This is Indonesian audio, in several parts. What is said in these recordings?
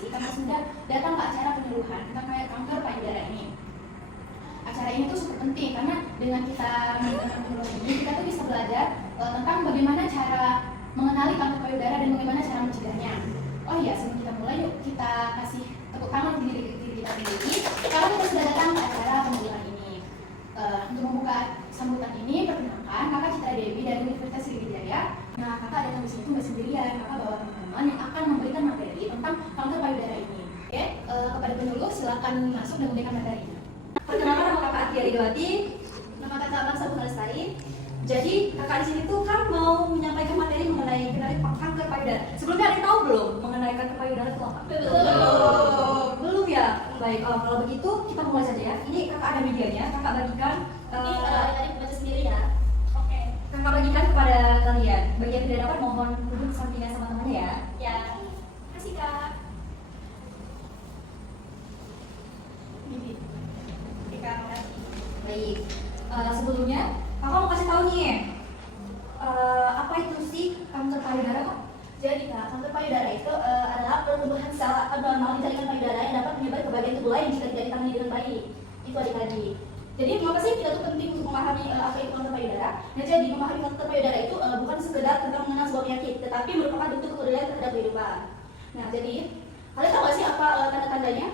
informasi tanpa sudah datang ke acara penyuluhan tentang kanker payudara ini. Acara ini tuh super penting karena dengan kita menggunakan penyuluhan ini kita tuh bisa belajar tentang bagaimana cara mengenali kanker payudara dan bagaimana cara mencegahnya. Oh iya, sebelum kita mulai yuk kita kasih tepuk tangan ke diri kita sendiri karena kita sudah datang ke acara penyuluhan ini. Untuk membuka sambutan ini, perkenalkan kakak Citra Dewi dari Universitas Sriwijaya. Nah, kakak datang di sini tuh nggak sendirian, kakak bawa teman-teman yang akan memberikan materi tentang kanker payudara ini. Oke, kepada penyuluh silakan masuk dan memberikan materinya. Perkenalkan, nama kakak Atia Ridwati. Nama kakak Bangsa Lestari. Jadi kakak di sini tuh kan mau menyampaikan materi mengenai kanker payudara. Sebelumnya ada yang tahu belum mengenai kanker payudara itu apa? Belum ya. Baik, kalau begitu kita mulai saja ya. Ini kakak ada medianya, kakak bagikan. Ini adik-adik baca sendiri ya. Oke. Kakak bagikan kepada kalian. Bagi yang tidak dapat mohon duduk sampingan sama temannya ya. Ya. Kasih kak. Ini. Kak, makasih. Baik. Sebelumnya kakak mau kasih tahu nih. Apa itu sih kanker payudara, Kak? Jadi kak, kanker payudara itu adalah pertumbuhan sel abnormal di jaringan payudara yang dapat menyebar ke bagian tubuh lain jika tidak ditangani dengan baik. Itu adik-adik. Jadi mengapa sih kita tuh penting untuk memahami apa itu kanker payudara? Nah, jadi memahami kanker payudara itu bukan sekedar tentang mengenal sebuah penyakit, tetapi merupakan bentuk kepedulian terhadap kehidupan. Nah, jadi kalian tahu nggak sih apa tanda-tandanya?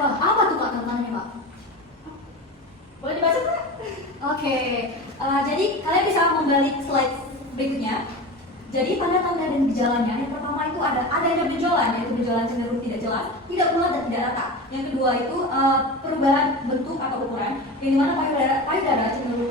Wah, apa tuh Kak tanda-tandanya, Kak? Boleh dibaca kak? Oke, jadi kalian bisa membalik slide berikutnya. Jadi tanda-tanda dan gejalanya, yang pertama itu adanya benjolan, yaitu benjolan cenderung tidak jelas, tidak bulat dan tidak rata. Yang kedua itu perubahan bentuk atau ukuran, yang dimana payudara cenderung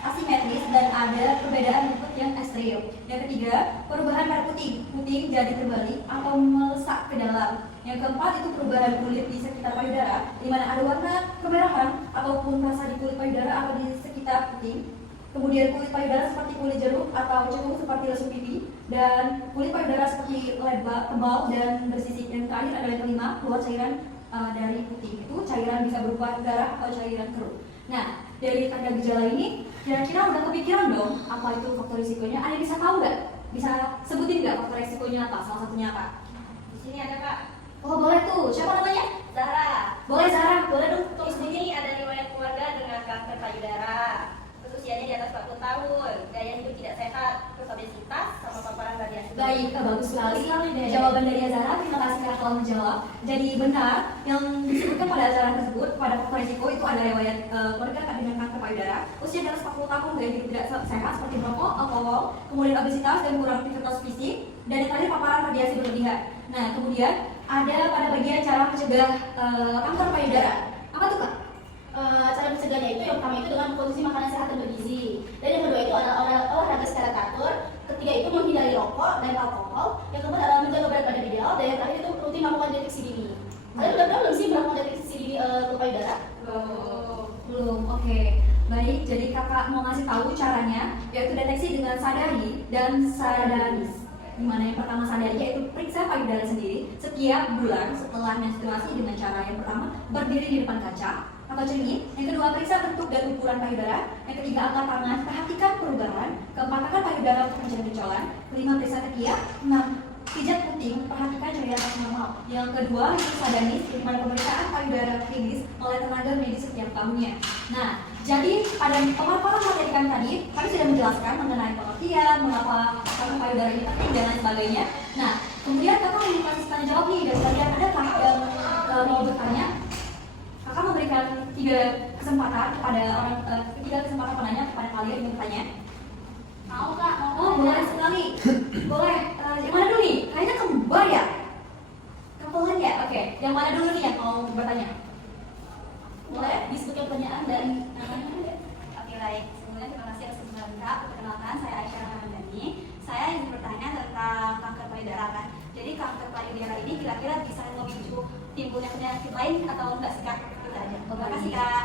asimetris dan ada perbedaan bentuk yang ekstrim. Yang ketiga, perubahan merah putih jadi terbalik atau melesak ke dalam. Yang keempat itu perubahan kulit di sekitar payudara, di mana ada warna kemerahan ataupun rasa di kulit payudara atau di sekitar puting. Kemudian kulit payudara seperti kulit jeruk atau cekung seperti lesung pipi, dan kulit payudara seperti lebar, tebal dan bersisik. Yang terakhir adalah yang kelima, keluar cairan dari puting. Itu cairan bisa berupa darah atau cairan keruh. Nah, dari tanda gejala ini kira-kira udah kepikiran dong apa itu faktor risikonya? Ada yang bisa tahu nggak? Bisa sebutin nggak faktor risikonya apa? Salah satunya apa? Di sini ada kak. Oh boleh tuh, siapa namanya? Zahra. Boleh Zahra, boleh dong. Di sini ada riwayat keluarga dengan kanker payudara. Usianya di atas 40 tahun, gaya hidup tidak sehat, terus obesitas, sama paparan radiasi. Baik, bagus sekali jawaban dari Zahra. Terima kasih Kak telah menjawab. Jadi benar yang disebutkan pada acara tersebut, pada faktor risiko itu ada riwayat keluarga dengan kanker payudara, usia di atas 40 tahun, gaya hidup tidak sehat seperti merokok, alkohol, kemudian obesitas dan kurang aktivitas fisik, dan yang terakhir paparan radiasi berlebihan. Nah, kemudian ada pada bagian cara mencegah kanker payudara. Apa tuh Kak? Cara mencegahnya itu yang pertama itu dengan mengkonsumsi makanan sehat dan bergizi, dan yang kedua itu adalah olahraga secara teratur, ketiga itu menghindari rokok dan alkohol, yang keempat adalah menjaga berat badan ideal, dan yang terakhir itu rutin melakukan deteksi dini. Kalian udah pernah belum sih melakukan deteksi dini ke payudara? Belum. Oke. Baik, jadi kakak mau ngasih tahu caranya, yaitu deteksi dengan sadari dan sadaris. Dimana yang pertama sadari yaitu periksa payudara sendiri setiap bulan setelah menstruasi dengan cara yang pertama berdiri di depan kaca atau cermin, yang kedua periksa bentuk dan ukuran payudara, yang ketiga angkat tangan, perhatikan perubahan, keempat angkat payudara untuk mencari benjolan, kelima periksa ketiak, enam pijat puting, perhatikan cairan normal. Yang kedua itu sadanis, di mana pemeriksaan payudara klinis oleh tenaga medis setiap tahunnya. Nah, jadi pada pemaparan materi kami tadi, kami sudah menjelaskan mengenai pengertian, mengapa kanker payudara ini penting dan lain sebagainya. Nah, kemudian kakak mau kasih tanya jawab nih dari kalian, adakah yang mau bertanya? Kakak memberikan 3 kesempatan kepada ketiga kesempatan penanya kepada kalian yang bertanya. Mau kak? Oh boleh sekali, boleh. Yang mana dulu nih? Kayaknya kembar ya? Kebetulan ya? Oke, yang mana dulu nih yang mau bertanya? Boleh diskusi pertanyaan dan namanya. Oke baik, sebelumnya terima kasih atas kesempatan Kak. Perkenalkan, saya Aisyah Ramadhani. Saya ingin bertanya tentang kanker payudara kan. Jadi kanker payudara ini kira-kira bisa memicu timbulnya penyakit lain atau enggak sih Kak? Itu aja. Terima kasih Kak.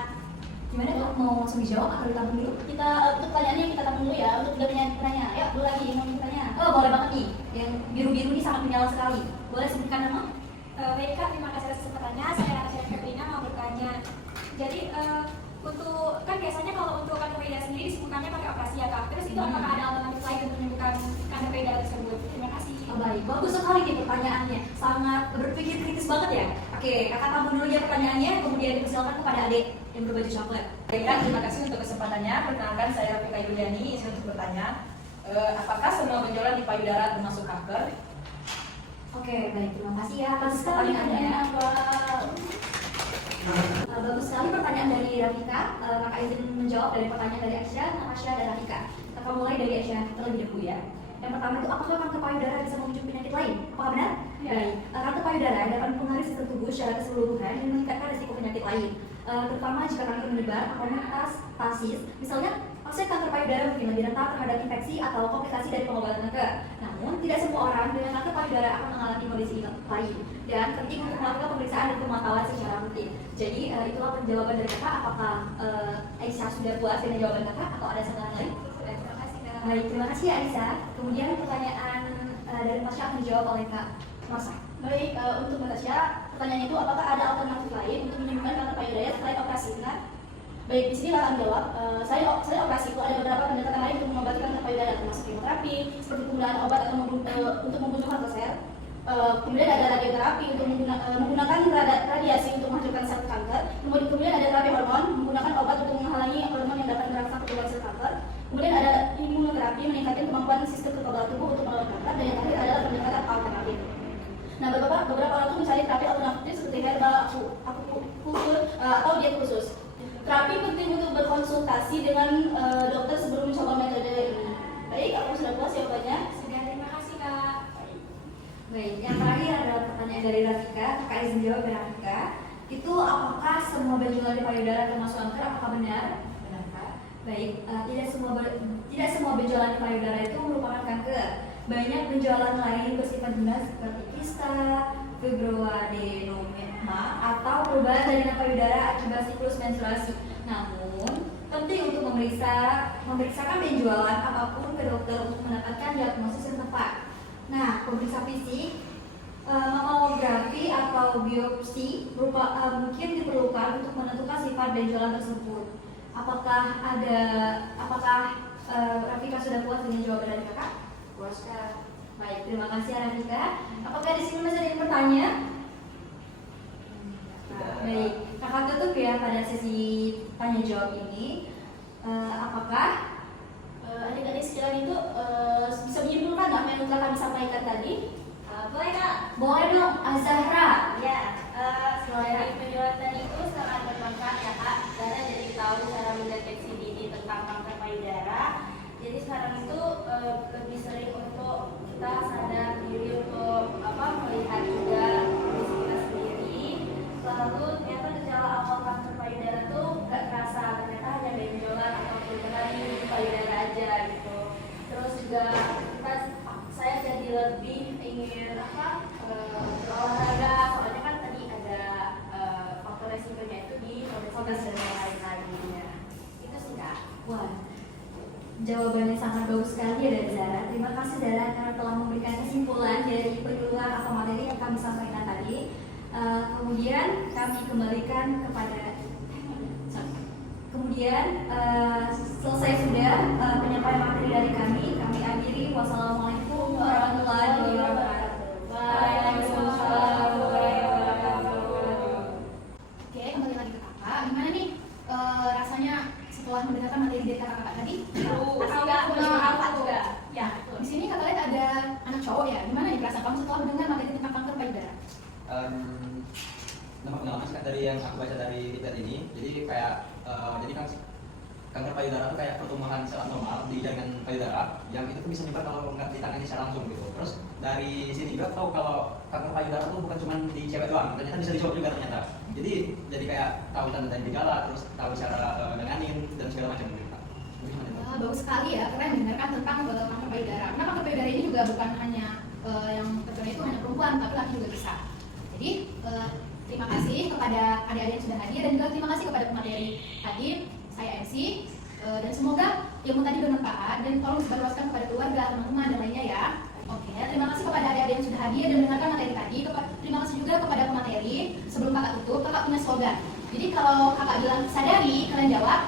Gimana Kak? Mau langsung dijawab atau ditampung dulu? Kita untuk pertanyaannya kita tampung dulu ya untuk tidak penanya. Yuk, dulu lagi mau bertanya. Oh boleh banget nih, yang biru-biru ini sangat menyala sekali. Boleh sebutkan nama? Baik Kak, terima kasih atas kesempatannya. Saya Aisyah Febrina mau bertanya. Jadi untuk kan biasanya kalau untuk kanker payudara sendiri disebutkannya pakai operasi ya Kak. Terus itu apakah ada alternatif lain untuk menyembuhkan kanker payudara tersebut? Terima kasih. Oh, baik, bagus sekali nih pertanyaan. pertanyaannya, sangat berpikir kritis banget ya. Oke, kakak tampung dulu ya pertanyaannya, kemudian dipersilakan kepada adik yang berbaju coklat. Baiklah, terima kasih untuk kesempatannya. Perkenalkan saya Rafika Yuliani, izin untuk bertanya. Apakah semua benjolan di payudara termasuk kanker? Oke, baik, terima kasih ya atas Sekali pertanyaannya. apa? Bagus sekali pertanyaan dari Rafika. Kakak izin menjawab dari pertanyaan dari Aisyah, Natasha, dan Rafika. Kakak mulai dari Aisyah terlebih dahulu ya. Yang pertama itu, apakah kanker payudara bisa memicu penyakit lain? Apakah benar? Ya. Baik. Kanker payudara dapat mempengaruhi sistem tubuh secara keseluruhan dan meningkatkan risiko penyakit lain, terutama jika kanker menyebar atau metastasis. Misalnya, pasien kanker payudara mungkin lebih rentan terhadap infeksi atau komplikasi dari pengobatan kanker. Namun, tidak semua orang dengan kanker payudara akan mengalami kondisi lain. Dan penting untuk melakukan pemeriksaan dan pemantauan secara rutin. Jadi, itulah penjawaban dari kakak. Apakah Aisyah sudah puas dengan jawaban kakak atau ada saran lain? Terima kasih Kak. Baik, terima kasih Aisyah. Kemudian pertanyaan dari Tasya akan dijawab oleh Kak Marsa. Baik, untuk Natasha, pertanyaannya itu apakah ada alternatif lain untuk menyembuhkan kanker payudara selain operasi? Benar? Baik, di sini akan jawab. Saya operasi itu ada beberapa pendekatan lain untuk mengobati kanker payudara, termasuk kemoterapi, seperti penggunaan obat atau untuk membunuh kanker sel. Kemudian ada radioterapi untuk menggunakan radiasi untuk menghancurkan sel kanker. Kemudian ada terapi hormon menggunakan obat untuk menghalangi hormon yang dapat merangsang pertumbuhan sel kanker. Kemudian ada imunoterapi meningkatkan kemampuan sistem kekebalan tubuh untuk melawan kanker. Dan yang terakhir adalah pendekatan alternatif. Nah, beberapa orang itu mencari terapi alternatif seperti herbal, akupunktur, atau diet khusus. Terapi penting untuk berkonsultasi dengan dokter sebelum mencoba metode ini. Baik, aku sudah puas jawabannya. Sudah, terima kasih Kak. Baik, yang terakhir adalah pertanyaan dari Rafika. Kakak izin jawab dari Rafika. Itu apakah semua benjolan di payudara termasuk kanker? Apakah benar? Benar, Kak. Baik, tidak semua benjolan di payudara itu merupakan kanker. Banyak benjolan lain bersifat jelas seperti kista, fibroadenoma, atau perubahan jaringan payudara akibat siklus menstruasi. Namun, penting untuk memeriksakan benjolan apapun ke dokter untuk mendapatkan diagnosis yang tepat. Nah, pemeriksa fisik, mamografi atau biopsi mungkin diperlukan untuk menentukan sifat benjolan tersebut. Apakah Rafika sudah puas dengan jawaban dari kakak? Puas, Kak. Baik, terima kasih Rafika. Apakah di sini masih ada yang bertanya? Baik, kakak tutup ya pada sesi tanya jawab ini. Apakah Adik-adik sekalian itu bisa menyimpulkan nggak yang telah kami sampaikan tadi? Boleh Kak? boleh dong, Azahra? Ya, dari penjelasan itu sangat bermanfaat ya Kak, karena jadi tahu cara mendeteksi dini tentang kanker payudara. Jadi sekarang itu lebih sering untuk kita sadar diri untuk melihat juga kondisi kita sendiri. Lalu ternyata gejala awal kanker payudara tuh gak terasa, ternyata hanya benjolan atau putaran di payudara aja gitu. Terus juga saya jadi lebih ingin berolahraga, soalnya kan tadi ada faktor resikonya itu di obesitas dan lain-lainnya. Itu sih Kak. Wah, jawabannya sangat bagus sekali ya dari Zara. Terima kasih Zara karena telah memberikan kesimpulan dari perkeluar atau materi yang kami sampaikan tadi. Kemudian kami kembalikan kepada selesai sudah penyampaian materi dari kami akhiri. Wassalamualaikum warahmatullahi wabarakatuh. Waalaikumsalam warahmatullahi wabarakatuh. Oke, kembali lagi ke kakak. Gimana nih rasanya setelah mendengarkan materi dari kakak tadi? Bermanfaat juga. Ya, di sini kakak lihat ada anak cowok ya. Gimana nih perasaan kamu setelah mendengar materi tentang kanker payudara? Nama pengalaman sih dari yang aku baca dari Tibet ini, jadi kayak jadi kan kanker payudara itu kayak pertumbuhan sel abnormal di jaringan payudara yang itu tuh bisa nyebar kalau nggak ditangani secara langsung gitu. Terus dari sini juga tahu kalau kanker payudara itu bukan cuma di cewek doang, ternyata bisa di cowok juga ternyata. Jadi kayak tahu tanda-tanda gejala, terus tahu cara nanganin dan segala macam gitu. Wah, bagus sekali ya, keren mendengarkan tentang kanker payudara. Karena kanker payudara ini juga bukan hanya yang terkena itu hanya perempuan, tapi laki juga bisa. Jadi terima kasih kepada adik-adik yang sudah hadir dan juga terima kasih kepada pemateri tadi. Saya MC dan semoga ilmu tadi bermanfaat dan tolong disebarluaskan kepada keluarga, teman-teman dan lainnya ya. Oke, terima kasih kepada adik-adik yang sudah hadir dan mendengarkan materi tadi. Terima kasih juga kepada pemateri. Sebelum kakak tutup, kakak punya slogan. Jadi kalau kakak bilang sadari, kalian jawab